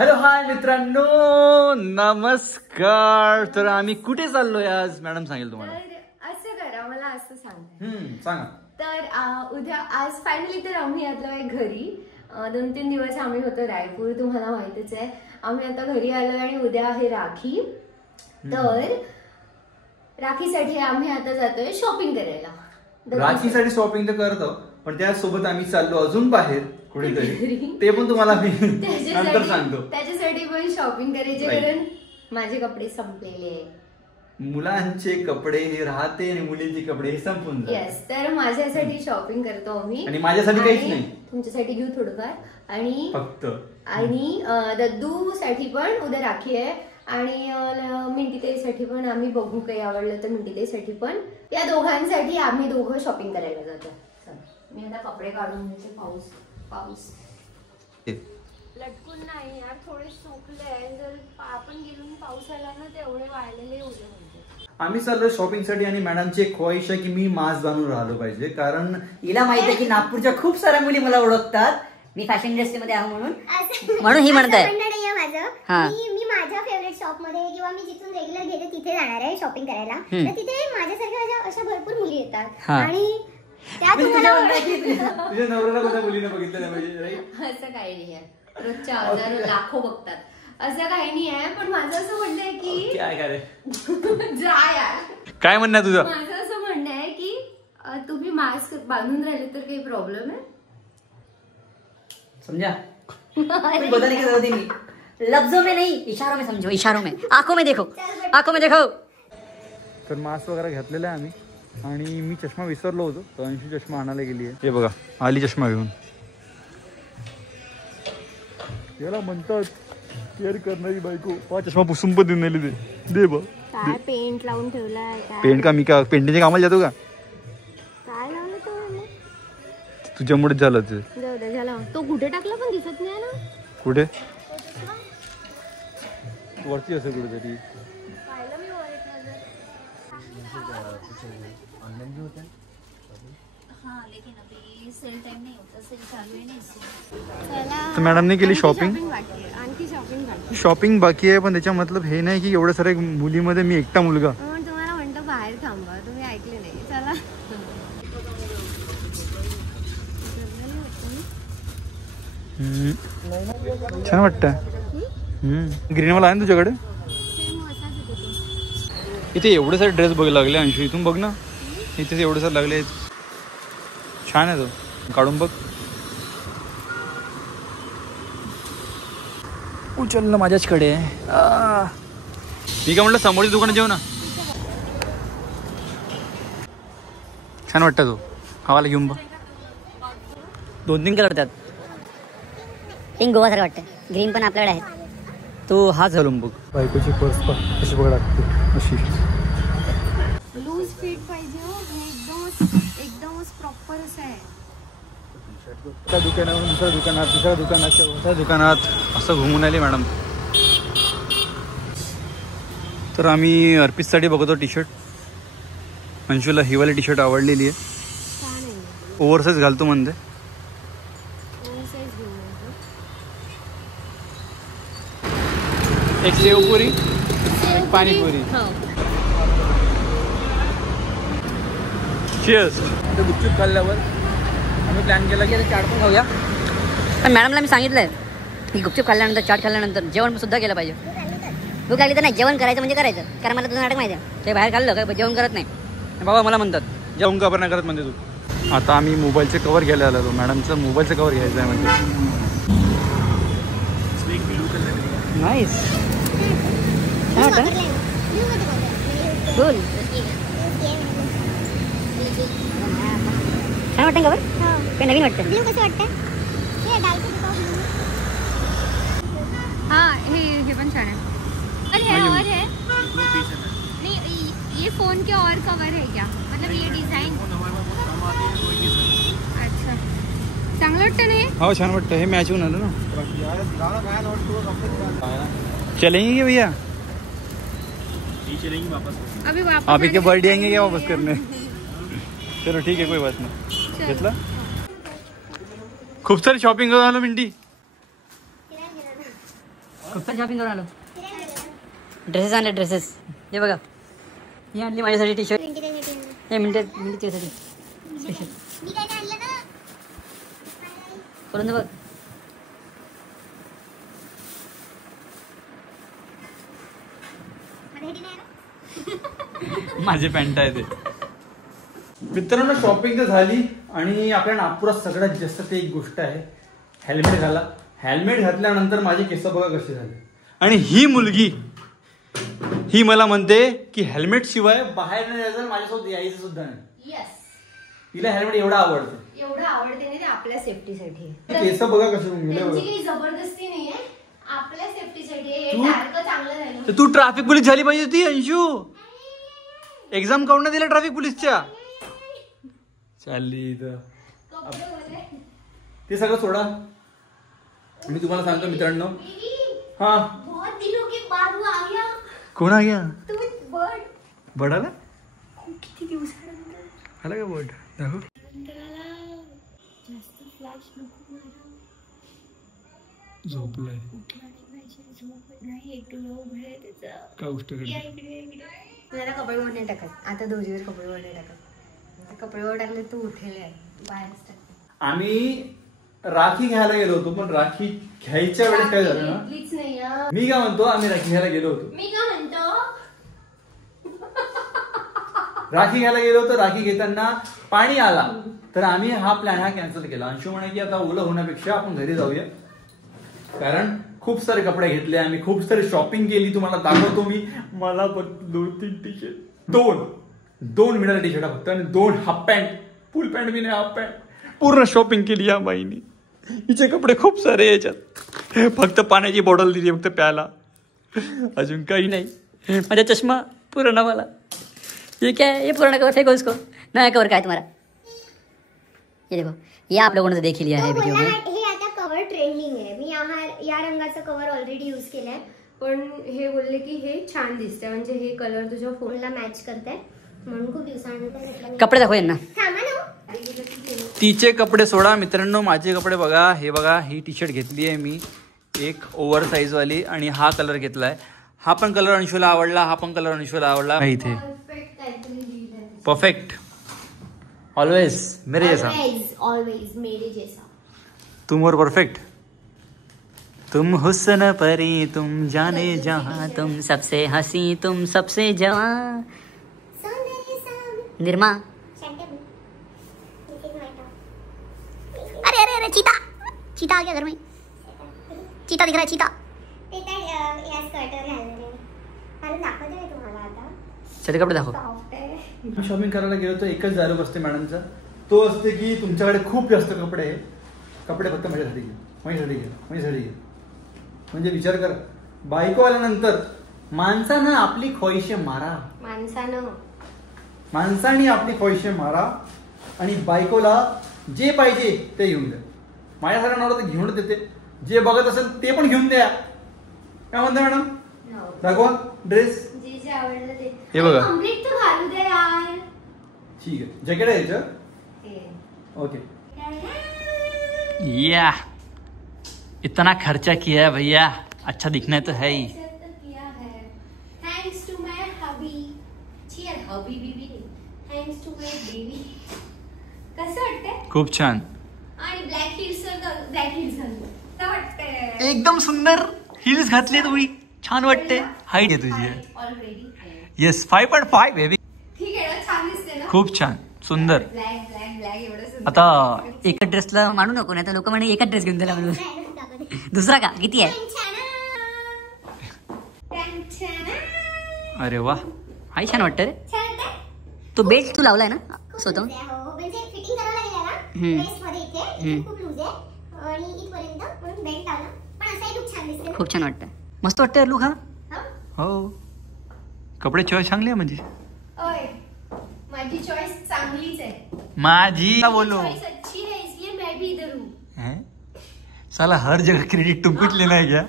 Hello hi मित्रांनो, नमस्कार. तर आम्ही कुठे चाललोय आज मॅडम सांगेल तुम्हाला. असं करा, मला असं सांगा. सांगा. तर उद्या आज फायनली तर आम्ही आलोय घरी. 2-3 दिवस आम्ही होतो रायपूर, तुम्हाला माहितीच आहे. आम्ही आता घरी आलोय आणि उद्या आहे राखी. तर राखीसाठी आम्ही आता जातोय शॉपिंग करायला. राखीसाठी शॉपिंग तर करतो, पण त्यासोबत आम्ही चाललो अजून बाहेर कुठेतरी. ते पण तुम्हाला मी नंतर सांगतो. त्याच्यासाठी पण शॉपिंग करायचे, कारण माझे कपडे संपलेले. मुलांचे कपडे हे राहते आणि मुलींचे कपडे हे संपून जाते. येस, तर माझ्यासाठी शॉपिंग करतो आम्ही. आणि माझ्यासाठी काहीच नाही, तुमच्यासाठी घेऊ थोडंफार. आणि फक्त आणि दद्दू साठी पण उद्या राखी आहे. आणि मिंटीताईसाठी पण आम्ही बघू, काही आवडलं तर मिंटीताईसाठी पण. या दोघांसाठी आम्ही दोघं शॉपिंग करायला जातो. मी आता कपडे काढून घेते. पाऊस लटकून नाही यार, थोडे सुकले. जर आपण गेलो पाऊस आला ना, तेवढे वाळलेले होते. आम्ही चाललो शॉपिंग साठी. आणि मॅडमची एक ख्वाहिश आहे की मी मास्क बांधून राहिलो पाहिजे, कारण हिला माहिती आहे की नागपूरच्या खूप साऱ्या मुली मला ओळखतात, मी फॅशन इंडस्ट्रीमध्ये आहे म्हणून ही म्हणत आहे. मी माझ्या फेवरेट शॉप मध्ये किंवा मी जिथून रेग्युलर घेते तिथे जाणार आहे शॉपिंग करायला. तर तिथे माझ्यासारख्या अशा भरपूर मुली येतात. आणि त्या तुझ्या नवऱ्याला कोणत्या मुलीने बघितलं नाही. असं काही नाही आहे, रोजच्या हजारो लाखो बघतात, असं काही नाही आहे. पण माझं असं म्हणणं आहे की जा यार, काय म्हणणं आहे तुझं? माझं असं म्हणणं आहे की तुम्ही मास्क बांधून राहिले तर काही प्रॉब्लेम आहे? समझा? बताने की जरूरत ही नहीं, लफ्जों में नहीं, इशारों में समझो, इशारों में, आंखों में देखो, आंखों में देखो. तर मास्क वगैरे घेतलेला आहे आम्ही. आणि मी चष्मा विसरलो होतो, तर अंशू चष्मा आणायला गेली आहे. हे बघा, आली चष्मा घेऊन. याला म्हणतात केअर करणारी बायको. चष्मा पुसून पण देऊन नेली. दे बा, काय पेंट लावून ठेवलाय? पेंट का? मी का पेंटिंगच्या कामाला जातो का? काय लावलं तो? तुझ्यामुळेच झालं ते. जाऊ दे, झाला. तो कुठे टाकला पण दिसत नाही ना. कुठे? वरती असं कुठेतरी. तर मॅडमने केली शॉपिंग. शॉपिंग बाकी आहे, पण त्याच्या मतलब हे नाही की एवढ्या साऱ्या मुलीमध्ये मी एकटा मुलगा. तुम्हाला म्हणतो बाहेर थांबा, तुम्ही ऐकले नाही. चला, छान वाटतं. ग्रीन वाला आहे ना तुझ्याकडे? इथे एवढे सारे ड्रेस बघ लागले अंशू. इथून बघ ना, इथे एवढे सारे लागले. छान आहे, तो काढून बघ. उचल ना, माझ्याचकडे. मी काय म्हटलं, समोरच्या दुकानात जेव ना. छान वाटतं. तो हवाला घेऊन बघ. 2-3 कलर त्यात. पिंक गोवा सारखं वाटतं. ग्रीन पण आपल्याकडे आहे. तो हा घालून बघ. बायकोची पर्स कशी बघ लागते अशी. लूज फिट पाहिजे हो, एकदमच प्रॉपर असं आहे. त्या दुकानावरून दुसऱ्या दुकानात, दुसऱ्या दुकानात, त्या दुकानात असं घुमून आले मॅडम. तर आम्ही अर्पितसाठी बघतो टी शर्ट. अंशूला ही वाली टी शर्ट आवडलेली आहे. ओव्हरसाइज घालतो म्हणते. एक सेवपुरी, एक पाणीपुरी. चीअर्स. गुपचूप खाल्ल्यावर आम्ही प्लॅन केला की चाट पण खाऊया. पण मॅडमला मी सांगितलंय की गुपचूप खाल्ल्यानंतर, चाट खाल्ल्यानंतर जेवण सुद्धा केलं पाहिजे. भूक लागली तर नाही, जेवण करायचं म्हणजे करायचं. कारण मला तुझं नाटक माहिती आहे, ते बाहेर खाल्लं काय जेवण करत नाही. बाबा मला म्हणतात जेवण का नाही करत म्हणते तू. आता आम्ही मोबाईलचे कवर घ्यायला आलो. मॅडमचं मोबाईलचं कवर घ्यायचं आहे म्हणजे. नाईस. छान वाटतं. छान वाटतं का? काही नवीन वाटतं. ब्लू कसं वाटतं? हाँ, ये पण छान है. और है नहीं, ये फोन के और कवर है क्या? मतलब ये डिजाइन. अच्छा, चांगलं वाटतं ना हे? हो, छान वाटतं. हे मॅच होऊन आलं ना. चलेंगे क्या भैया? अभी वापस. अभी के बर्थडे आएंगे क्या वापस करने? चलो ठीक है, कोई बात नहीं. घेतला. खूप सारी शॉपिंग झालं मिंटी. खूप शॉपिंग करून आलो. ड्रेसेस आणले ड्रेसेस. हे बघा ही आणली माझ्यासाठी टी शर्ट. हे मिनिट तुझ्यासाठी करून बघ. माझे पॅन्ट आहे ते. मित्रांनो शॉपिंग तर झाली आणि आपल्या नागपुरात सगळ्यात जास्त ते एक गोष्ट आहे, हेल्मेट घाला. हेल्मेट घातल्यानंतर माझे केस बघा कसे झाले. आणि ही मुलगी ही मला म्हणते की हेल्मेट शिवाय बाहेर नाही जायचं, माझ्यासोबत यायचं सुद्धा नाही. यस, तिला हेल्मेट एवढं आवडते. एवढं आवडते नाही ते आपल्या सेफ्टीसाठी. केस बघा कसे होऊन गेले. त्यांची काही जबरदस्ती नाहीये, आपल्या सेफ्टीसाठी. हे सारखं चांगलं झालं. तर तू ट्रॅफिक पोलीस झाली पाहिजे होती अंशू. एक्झाम काढून नाही दिला ट्रॅफिक पोलीसच्या. चालली ते सगळं सोडा. मी तुम्हाला सांगतो मित्रांनो. हा बहुत दिनों के बाद वो आ गया. कोण आ गया? तुम्ही बर्ड. बर्ड आला? किती दिवसानंतर आला का बर्ड? दाखव. जास्त फ्लॅश नको मारा. झोपलाय. झोप नाही, एक डोळा उघडा आहे त्याचा. का गोष्ट त्याला कपडे वर नाही टाकत. आता दोजीवर कपडे वर नाही टाकत. कपडे वर टाकले तू उठेल बाहेरच टाकते. आम्ही राखी घ्यायला गेलो होतो, पण राखी घ्यायच्या वेळेस काय झालं ना, मी काय म्हणतो आम्ही राखी घ्यायला गेलो होतो. मी काय म्हणतो राखी घ्यायला गेलो होतो. राखी घेताना पाणी आला तर आम्ही हा प्लॅन कॅन्सल केला. अंशू म्हणे की आता ओलं होण्यापेक्षा आपण घरी जाऊया, कारण खूप सारे कपडे घेतले आम्ही, खूप सारी शॉपिंग केली. तुम्हाला दाखवतो मी. मला फक्त 2-3 टी शर्ट, दोन मिळाले टी शर्ट फक्त, आणि 2 हाफ पॅन्ट. फुल पॅन्ट बी नाही, हाफ पॅन्ट. पूर्ण शॉपिंग केली या बाईनी. हिचे कपडे खूप सारे याच्यात. फक्त पाण्याची बॉटल दिली फक्त प्यायला, अजून काही नाही. माझा चष्मा पुराना वाला. ये क्या है? ये पुराना कवर फेंको उसको. नया कवर का है तुम्हारा? ये देखो, ये आप लोगों ने देख लिया है वीडियो में. हे आता कव्हर ट्रेंडिंग आहे. मी या रंगाचं कव्हर ऑलरेडी यूज केलंय, पण हे बोलले की हे छान दिसतंय, म्हणजे हे कलर तुझ्या फोनला मॅच करताय, म्हणून खूप दिवसानंतर कपडे दाखव यांना. थांबा ना. तिचे कपडे सोडा मित्रांनो, माझे कपडे बघा. हे बघा, ही टी शर्ट घेतली आहे मी, एक ओव्हर साईज वाली, आणि हा कलर घेतलाय. हा पण कलर अंशूला आवडला, हा पण कलर अंशूला आवडला. इथे परफेक्ट, ऑलवेज मेरे जैसा. ऑलवेज मेरे जैसा. तुम और परफेक्ट. तुम हुस्न परी तुम जाने जहां, तुम सबसे हंसी तुम सबसे जवां. निर्मा. अरे अरे अरे, चीता आ गया घर में. चीता दिख रहा है, चीता. चल कपडे दाखव. शॉपिंग करायला गेलो तर एकच डायलॉग असते मॅडमचा, तो असते की तुमच्याकडे खूप जास्त कपडे आहे, कपडे फक्त माझ्यासाठी घे, माझ्यासाठी घे. म्हणजे विचार कर, बायको आल्यानंतर माणसानं आपली ख्वाहिशे मारा. माणसाने आपली ख्वाहिशे मारा आणि बायकोला जे पाहिजे ते घेऊन द्या. माझ्यासारखा नवरा तर घेऊन देते, जे बघत असेल ते पण घेऊन द्या. काय म्हणता मॅडम? दाखवा ड्रेस. जे आवडलं ते. हे बघा. कंप्लीट तर घालू दे यार. ठीक आहे, जॅकेट आहे याचं. ओके. या इतना खर्चा किया है भैया, अच्छा दिखना तो है ही. Thanks to my hubby. Hubby बीबी. Thanks to my baby. कसं वाटतंय? खूप छान. आणि ब्लॅक हिल्स घालतो वाटतंय. एकदम सुंदर हिल्स घातले तुम्ही, छान वाटते. हाईट आहे तुझी. ऑलरेडी. Yes 5.5 baby. ठीक आहे ना, छान दिसते ना. खूप छान, सुंदर. ब्लॅक ब्लॅक ब्लॅक एवढं. आता एका ड्रेसला मानू नको, नाही तर लोक म्हणे एका ड्रेस घेऊन दिला म्हणून. दुसरा का किती आहे? अरे वा, हाय छान वाटतं रे. तो बेल्ट तू लावलाय ना स्वतः? म्हणजे फिटिंग करायला गेला ना ड्रेस मध्ये, इथे खूप लूज आहे आणि इथपर्यंत, म्हणून बेल्ट लावला. पण असाही खूप छान दिसते. खूप छान वाटतं, मस्त वाटतं लुक. हा हो, कपडे चॉईस चांगली आहे म्हणजे. ओय, माझी चॉईस चांगलीच आहे. माझी बोलो चॉईस अच्छी है, इसलिए मैं भी इधर हूँ. साला हर जगह क्रेडिट तुमको लेना है क्या?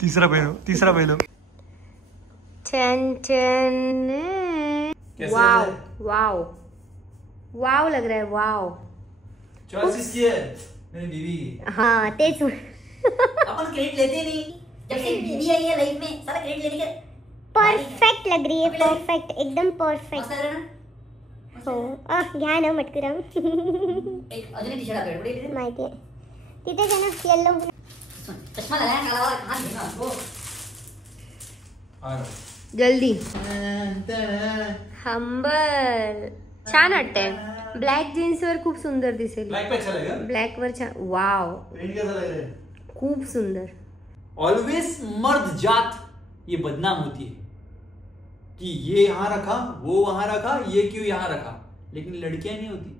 तीसरा पहलो. वाव वाव वाव लग रहा है. वाव. चॉइस इसकी है, मेरी बीवी की. हाँ तेच. अपन क्रेडिट लेते नहीं, जब से बीवी आई है लाइफ में सारा क्रेडिट लेने के। परफेक्ट लग रही है, परफेक्ट, एकदम परफेक्ट. मस्त आहे ना? हो घ्या ना मटकुराम. एक अजून एक टी-शर्ट आपल्याकडे कुठे आहे? माहिती आहे तिथेच आहे ना येल्लो. चष्मा घाला ना, काला हात घे ना. हो. जल्दी. हंबल छान वाटतंय. ब्लॅक जीन्स वर खूप सुंदर दिसेल. ब्लॅक वर छान. वाव खूप सुंदर. ऑलवेज मर्द जात ये बदनाम होती है कि ये यहाँ रखा, वो वहां रखा, ये क्यों यहाँ रखा, लेकिन लड़कियां नहीं होती.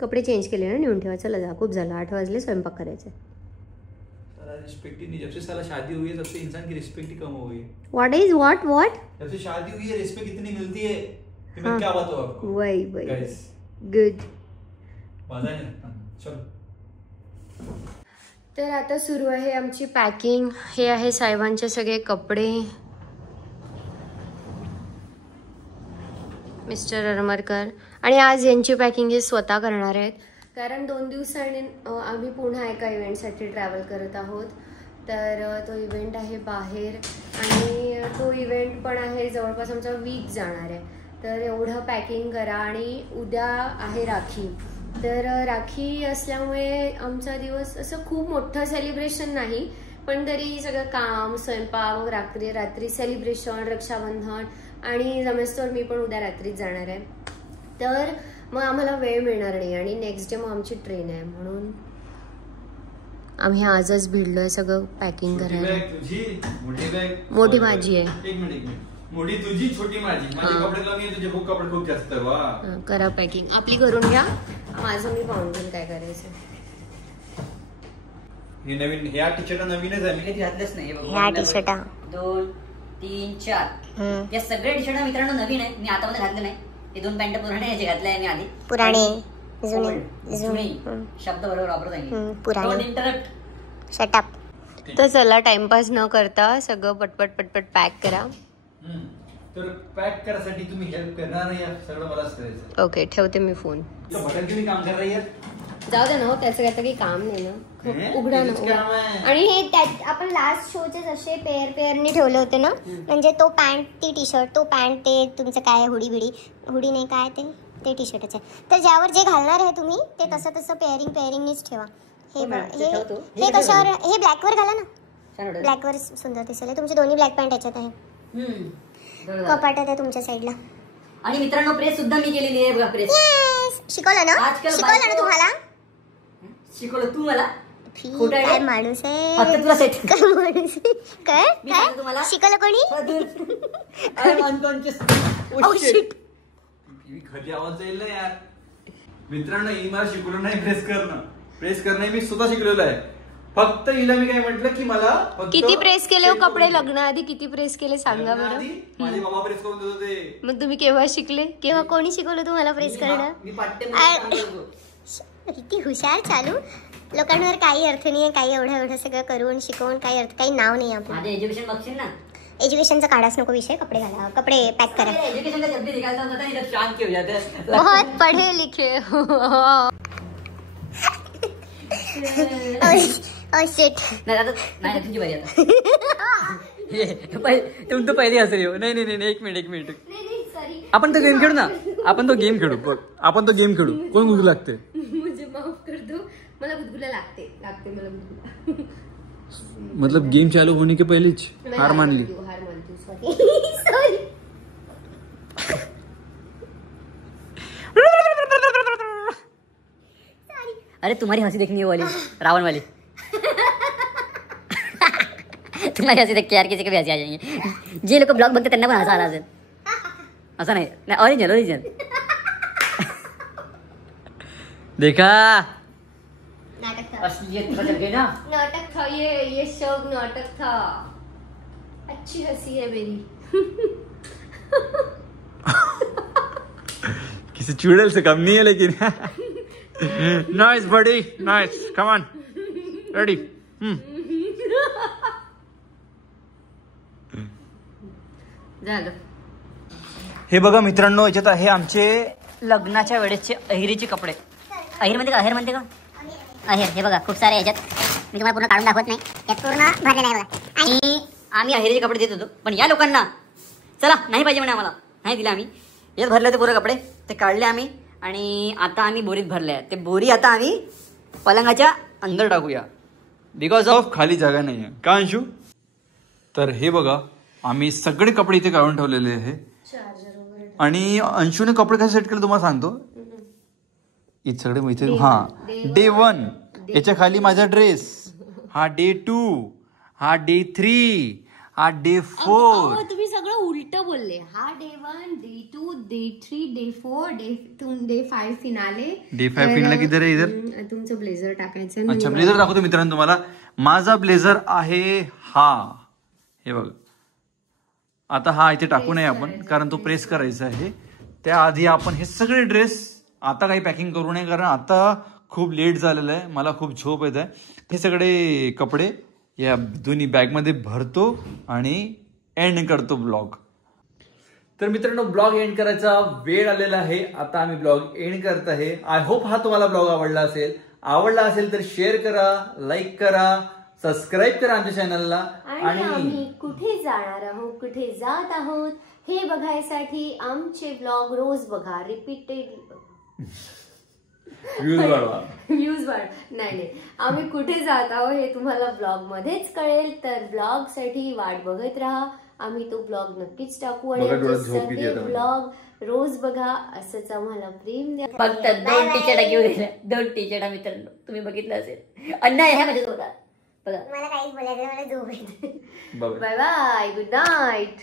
कपडे चेंज केले ना, नेऊन ठेवा. चला जा, खूप झालं, 8 वाजले, स्वयंपाक करायचा. रिस्पेक्ट ही नहीं. जब से साला शादी हुई है तब से इंसान की रिस्पेक्ट ही कम हो गई है. What is what what? जब से शादी हुई है रिस्पेक्ट इतनी मिलती है कि मैं क्या बताऊं आपको. वही गाइस गुड. मजा नहीं आता. चलो. तर आता सुरू आहे आमची पॅकिंग. हे आहे साहेबांचे सगळे कपडे. मिस्टर अरमरकर. आणि आज यांची पॅकिंग हे स्वतः करणार आहेत, कारण 2 दिवसांनी आम्ही पुन्हा एका इव्हेंटसाठी ट्रॅव्हल करत आहोत. तर तो इव्हेंट आहे बाहेर, आणि तो इव्हेंट पण आहे जवळपास आमचा वीक जाणार आहे. तर एवढं पॅकिंग करा. आणि उद्या आहे राखी. तर राखी असल्यामुळे आमचा दिवस असं खूप मोठं सेलिब्रेशन नाही, पण तरी सगळं काम, स्वयंपाक, रात्री सेलिब्रेशन, रक्षाबंधन, आणि जमेस्तोर मी पण उद्या रात्रीच जाणार आहे. तर मग आम्हाला वेळ मिळणार नाही, आणि नेक्स्ट डे मग आमची ट्रेन आहे, म्हणून आम्ही आजच भिडलोय सगळं पॅकिंग करायला. मोठी माझी आहे. एक मिनिट. मोठी तुझी, छोटी माझी. माझे कपडे कमी आहे, तुझे कपडे खूप जास्त आहे. वा. करा पॅकिंग आपली करून घ्या. माझं मी पाहून घेईन काय करायचं. हे नवीन, ह्या टी-शर्ट नवीनच आहे. मी घातलंच नाही. ह्या टी-शर्ट 2 3 4 या सगळ्या टी-शर्ट मित्रांनो नवीन आहे. मी आतामध्ये घातले नाही. हे 2 पॅन्ट पुराणे याचे घातले आहे मी आधी. पुराणे जुने शब्द बरोबर वापरत आहे. पुराणे. इंटरप्ट. Shut up. तर चला, टाइमपास न करता सगळं पटपट पॅक करा. तर पॅक करायसाठी तुम्ही हेल्प करणार नाही, सगळं मलाच करायचं. ओके, ठेवते मी फोन. भटक तुम्ही काम कर रही है. जाऊ दे ना, त्याचं काय काही काम नाही ना. उघडा ना. आणि हे त्यात आपण लास्ट शोचे जसे पेअरनी ठेवले होते ना, म्हणजे तो पॅन्ट, ती टी शर्ट, तो पॅन्ट, ते तुमचं काय हुडी नाही, काय ते टी शर्टच आहे. तर ज्यावर जे घालणार आहे तुम्ही ते तसं पेअरिंगनीच ठेवा. हे कशावर, हे ब्लॅकवर घाला ना. ब्लॅकवर सुंदर दिसेल. तुमचे दोन्ही ब्लॅक पॅन्ट याच्यात आहे. कपाटात आहे तुमच्या साईडला. आणि मित्रांनो प्रेस सुद्धा मी केलेली आहे बघा. प्रेस शिकवलं ना तुम्हाला. शिकवलं तू मला. काय माणूस आहे. फक्त तुला सेट. काय माणूस आहे. काय तुम्हाला शिकवलं कोणी. खाली आवाज जाईल ना यार. मित्रांनो ही मला शिकवलं नाही प्रेस करणं मी स्वतः शिकलेलं आहे. फक्त हिला मी काय म्हटलं की मला किती प्रेस केले हो कपडे लग्नाआधी? किती प्रेस केले सांगा बरं. माझे बाबा प्रेस करून देत होते. मग तुम्ही केव्हा शिकले? केव्हा कोणी शिकवलं तुम्हाला प्रेस करणं? किती हुशार चालू. लोकांवर काही अर्थ नाहीये, काही एवढं सगळं करून शिकवून काही अर्थ, काही नाव नाही आपलं. माझे एज्युकेशन बघशील ना. एज्युकेशनचा काढाच नको विषय. कपडे घाला, कपडे पॅक करा. एज्युकेशन का जब भी निकालता होता है जब शांत हो जाते हैं. बहुत पढ़े लिखे हो. नाही तुझी बारी आता. तुम तो पहिले हसरी हो. नाही एक मिनिट. आपण तो गेम खेळू ना. आपण तो गेम खेळू. कोण गुगू लागते. मुझे माफ कर दो. मला गुदगुला लागते मला गुदगुला. मतलब गेम चालू होने के पहले हार मानली. सॉरी. अरे तुम्हारी हंसी देखनी है वाली रावण वाली. तुम्हारी हंसी देख के यार किसी को भी हंसी आ जाएंगे. जे लोक ब्लॉग बघते त्यांना पण हसा आला असेल. असं नाही ओरिजिनल. देखा नाटक था. नाटक था ये शौक नाटक था. अच्छी हंसी है मेरी. किसी चुड़ैल से कम नहीं है लेकिन. Nice buddy nice. Come on ready. झालं. हे बघा मित्रांनो, याच्यात आहे आमचे लग्नाच्या वेळेसचे अहिरीचे कपडे. अहिर म्हणते का? अहेर. हे बघा खूप सारे याच्यात मी तुम्हाला पूर्ण काढून दाखवत नाही, त्यात पूर्ण भरलेलं आहे बघा. आणि आम्ही अहिरेचे कपडे देत होतो, पण या लोकांना चला नाही पाहिजे म्हणे, आम्हाला नाही दिले. आम्ही यात भरले होते पुरे कपडे, ते काढले आम्ही आणि आता आम्ही बोरीत भरले आहे. ते बोरी आता आम्ही पलंगाच्या अंदर टाकूया, बिकॉज ऑफ खाली जागा नाही आहे का अंशू. तर हे बघा आम्ही सगळे कपडे इथे काढून ठेवलेले आहे. आणि अंशूने कपडे कसे सेट केले तुम्हाला सांगतो. इथे सगळे इथे हा डे 1, याच्या खाली माझा ड्रेस, हा डे 2, हा डे 3, हा डे 4. तुम्ही सगळं उलट बोलले. हा day 1, day 2, day 3, day 4, day 5 finale. Day 5 finale किधर आहे इधर. तुमचं ब्लेझर टाकायचं. अच्छा ब्लेझर दाखवतो मित्रांनो तुम्हाला. माझा ब्लेझर आहे हा, हे बघ. आता हा इथे टाकू नये आपण, कारण तो प्रेस करायचा आहे. त्याआधी आपण हे सगळे ड्रेस आता काही पॅकिंग करू नये, कारण आता खूप लेट झालेलं आहे, मला खूप झोप येत आहे. हे सगळे कपडे या दोन्ही बॅगमध्ये भरतो आणि एंड करतो ब्लॉग. तर मित्रांनो ब्लॉग एंड करायचा वेळ आलेला आहे. आता आम्ही ब्लॉग एंड करत आहे. आय होप हा तुम्हाला ब्लॉग आवडला असेल तर शेअर करा, लाईक करा, सबस्क्राईब करा आमच्या चॅनलला. आणि आम्ही कुठे जाणार आहोत, कुठे जात आहोत हे बघायसाठी आमचे ब्लॉग रोज बघा. रिपीटेड व्ह्यूज वाढ. नाही आम्ही कुठे जात आहोत हे तुम्हाला ब्लॉग मध्येच कळेल. तर ब्लॉग साठी वाट बघत राहा. आम्ही तो ब्लॉग नक्कीच टाकू आणि ब्लॉग रोज बघा. असंच आम्हाला प्रेम द्या. फक्त 2 टी-शर्ट घेऊन गेल्या, 2 टी-शर्ट मित्रांनो, तुम्ही बघितलं असेल. अन्याय ह्या माझ्या बघा. मला काहीच बोलायचं, मला झोप येते. Bye bye, good night.